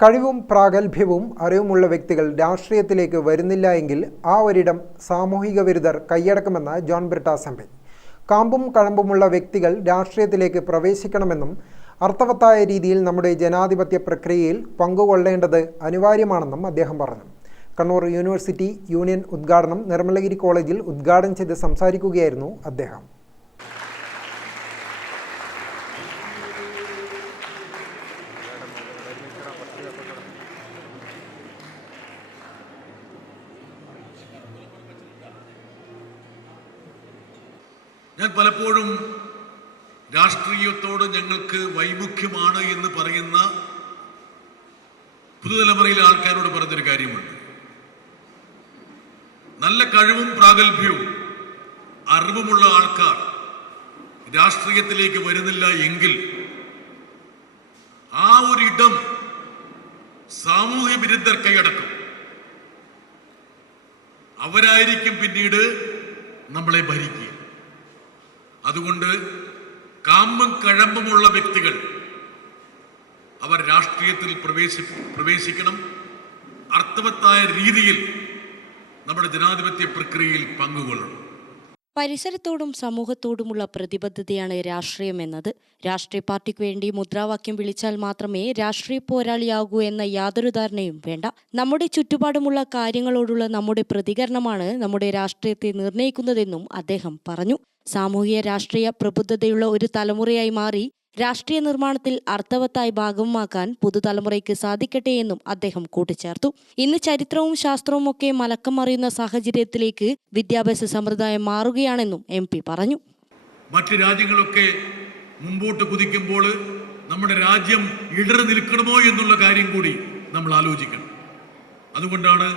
കഴിവും പ്രാഗൽഭ്യവും അറിവുമുള്ള വ്യക്തികൾ രാഷ്ട്രീയത്തിലേക്ക് വരുന്നില്ല എങ്കിൽ ആ ഒരിടം സാമൂഹിക വിരുദ്ധർ കൈയടക്കുമെന്ന് ജോൺ ബ്രിട്ടാസ് എം കാമ്പും കഴമ്പുമുള്ള വ്യക്തികൾ രാഷ്ട്രീയത്തിലേക്ക് പ്രവേശിക്കണമെന്നും അർത്ഥവത്തായ രീതിയിൽ നമ്മുടെ ജനാധിപത്യ പ്രക്രിയയിൽ പങ്കുകൊള്ളേണ്ടത് അനിവാര്യമാണെന്നും അദ്ദേഹം പറഞ്ഞു. കണ്ണൂർ യൂണിവേഴ്സിറ്റി യൂണിയൻ ഉദ്ഘാടനം നിർമ്മലഗിരി കോളേജിൽ ഉദ്ഘാടനം ചെയ്ത് സംസാരിക്കുകയായിരുന്നു അദ്ദേഹം. ഞാൻ പലപ്പോഴും രാഷ്ട്രീയത്തോട് ഞങ്ങൾക്ക് വൈമുഖ്യമാണ് എന്ന് പറയുന്ന പുതുതലമുറയിലെ ആൾക്കാരോട് പറഞ്ഞൊരു കാര്യമുണ്ട്. നല്ല കഴിവും പ്രാഗൽഭ്യവും അറിവുമുള്ള ആൾക്കാർ രാഷ്ട്രീയത്തിലേക്ക് വരുന്നില്ല എങ്കിൽ ആ ഒരു ഇടം സാമൂഹ്യ വിരുദ്ധർ കൈയടക്കും. അവരായിരിക്കും പിന്നീട് നമ്മളെ ഭരിക്കുക. അതുകൊണ്ട് കാമ്പും കഴമ്പുമുള്ള വ്യക്തികൾ അവർ രാഷ്ട്രീയത്തിൽ പ്രവേശി പ്രവേശിക്കണം. അർത്ഥവത്തായ രീതിയിൽ നമ്മുടെ ജനാധിപത്യ പ്രക്രിയയിൽ പങ്കുകൊള്ളണം. പരിസരത്തോടും സമൂഹത്തോടുമുള്ള പ്രതിബദ്ധതയാണ് രാഷ്ട്രീയം എന്നത്. രാഷ്ട്രീയ പാർട്ടിക്ക് വേണ്ടി മുദ്രാവാക്യം വിളിച്ചാൽ മാത്രമേ രാഷ്ട്രീയ പോരാളിയാകൂ എന്ന യാതൊരു ധാരണയും വേണ്ട. നമ്മുടെ ചുറ്റുപാടുമുള്ള കാര്യങ്ങളോടുള്ള നമ്മുടെ പ്രതികരണമാണ് നമ്മുടെ രാഷ്ട്രീയത്തെ നിർണയിക്കുന്നതെന്നും അദ്ദേഹം പറഞ്ഞു. സാമൂഹിക രാഷ്ട്രീയ പ്രബുദ്ധതയുള്ള ഒരു തലമുറയായി മാറി രാഷ്ട്രീയ നിർമ്മാണത്തിൽ അർത്ഥവത്തായി ഭാഗമാക്കാൻ പുതുതലമുറയ്ക്ക് സാധിക്കട്ടെ എന്നും അദ്ദേഹം കൂട്ടിച്ചേർത്തു. ഇന്ന് ചരിത്രവും ശാസ്ത്രവും ഒക്കെ മലക്കം മറിയുന്ന സാഹചര്യത്തിലേക്ക് വിദ്യാഭ്യാസ സമ്പ്രദായം മാറുകയാണെന്നും എം പറഞ്ഞു. മറ്റു രാജ്യങ്ങളൊക്കെ മുമ്പോട്ട് കുതിക്കുമ്പോൾ നമ്മുടെ രാജ്യം ഇടറി നിൽക്കണമോ എന്നുള്ള കാര്യം കൂടി നമ്മൾ ആലോചിക്കണം. അതുകൊണ്ടാണ്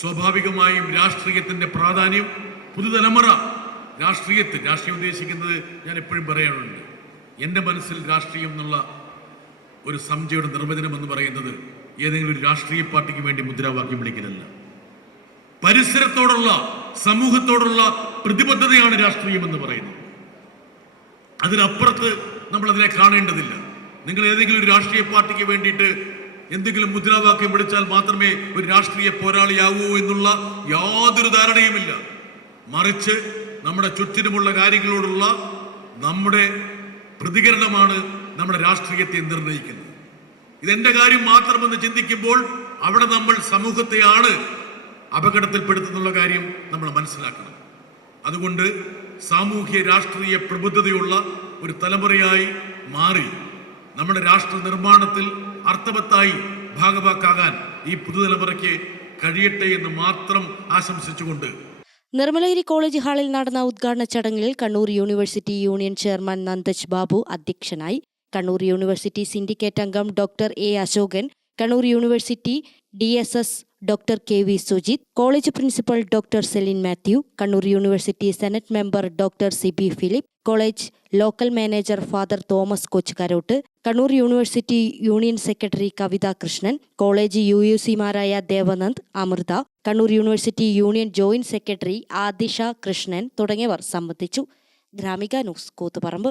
സ്വാഭാവികമായും രാഷ്ട്രീയത്തിന്റെ പ്രാധാന്യം പുതുതലമുറ രാഷ്ട്രീയത്തിൽ രാഷ്ട്രീയം ഉദ്ദേശിക്കുന്നത് ഞാൻ എപ്പോഴും പറയാറുണ്ട്. എന്റെ മനസ്സിൽ രാഷ്ട്രീയം എന്നുള്ള ഒരു സംജയുടെ നിർവചനം എന്ന് പറയുന്നത് ഏതെങ്കിലും ഒരു രാഷ്ട്രീയ പാർട്ടിക്ക് വേണ്ടി മുദ്രാവാക്യം വിളിക്കലല്ല. പരിസരത്തോടുള്ള സമൂഹത്തോടുള്ള പ്രതിബദ്ധതയാണ് രാഷ്ട്രീയം എന്ന് പറയുന്നത്. അതിനപ്പുറത്ത് നമ്മൾ അതിനെ കാണേണ്ടതില്ല. നിങ്ങൾ ഏതെങ്കിലും ഒരു രാഷ്ട്രീയ പാർട്ടിക്ക് വേണ്ടിയിട്ട് എന്തെങ്കിലും മുദ്രാവാക്യം വിളിച്ചാൽ മാത്രമേ ഒരു രാഷ്ട്രീയ പോരാളിയാവൂ എന്നുള്ള യാതൊരു ധാരണയുമില്ല. മറിച്ച് നമ്മുടെ ചുറ്റിനുമുള്ള കാര്യങ്ങളോടുള്ള നമ്മുടെ പ്രതികരണമാണ് നമ്മുടെ രാഷ്ട്രീയത്തെ നിർണയിക്കുന്നത് ഇതെന്റെ കാര്യം മാത്രമെന്ന് ചിന്തിക്കുമ്പോൾ അവിടെ നമ്മൾ സമൂഹത്തെയാണ് അപകടത്തിൽപ്പെടുത്തുന്നുള്ള കാര്യം നമ്മൾ മനസ്സിലാക്കണം. അതുകൊണ്ട് സാമൂഹ്യ രാഷ്ട്രീയ പ്രബുദ്ധതയുള്ള ഒരു തലമുറയായി മാറി നമ്മുടെ രാഷ്ട്ര നിർമ്മാണത്തിൽ അർത്ഥവത്തായി ഭാഗവാക്കാകാൻ ഈ പുതുതലമുറയ്ക്ക് കഴിയട്ടെ എന്ന് മാത്രം ആശംസിച്ചുകൊണ്ട് നിർമ്മലഗിരി കോളേജ് ഹാളിൽ നടന്ന ഉദ്ഘാടന ചടങ്ങിൽ Kannur university union chairman Nandaj Babu അധ്യക്ഷനായി. കണ്ണൂർ യൂണിവേഴ്സിറ്റി സിൻഡിക്കേറ്റ് അംഗം doctor A Ashokan Kannur university D S S doctor K V Sujith college principal doctor Celine Mathew Kannur university senate member doctor C B Philip college local manager father Thomas Kochukarottu Kannur university union secretary Kavitha Krishnan college U U സിമാരായ Devanand Amritha Kannur university union joint secretary Adisha Krishnan തുടങ്ങിയവർ സംബന്ധിച്ചു. Gramika news Koothuparamba.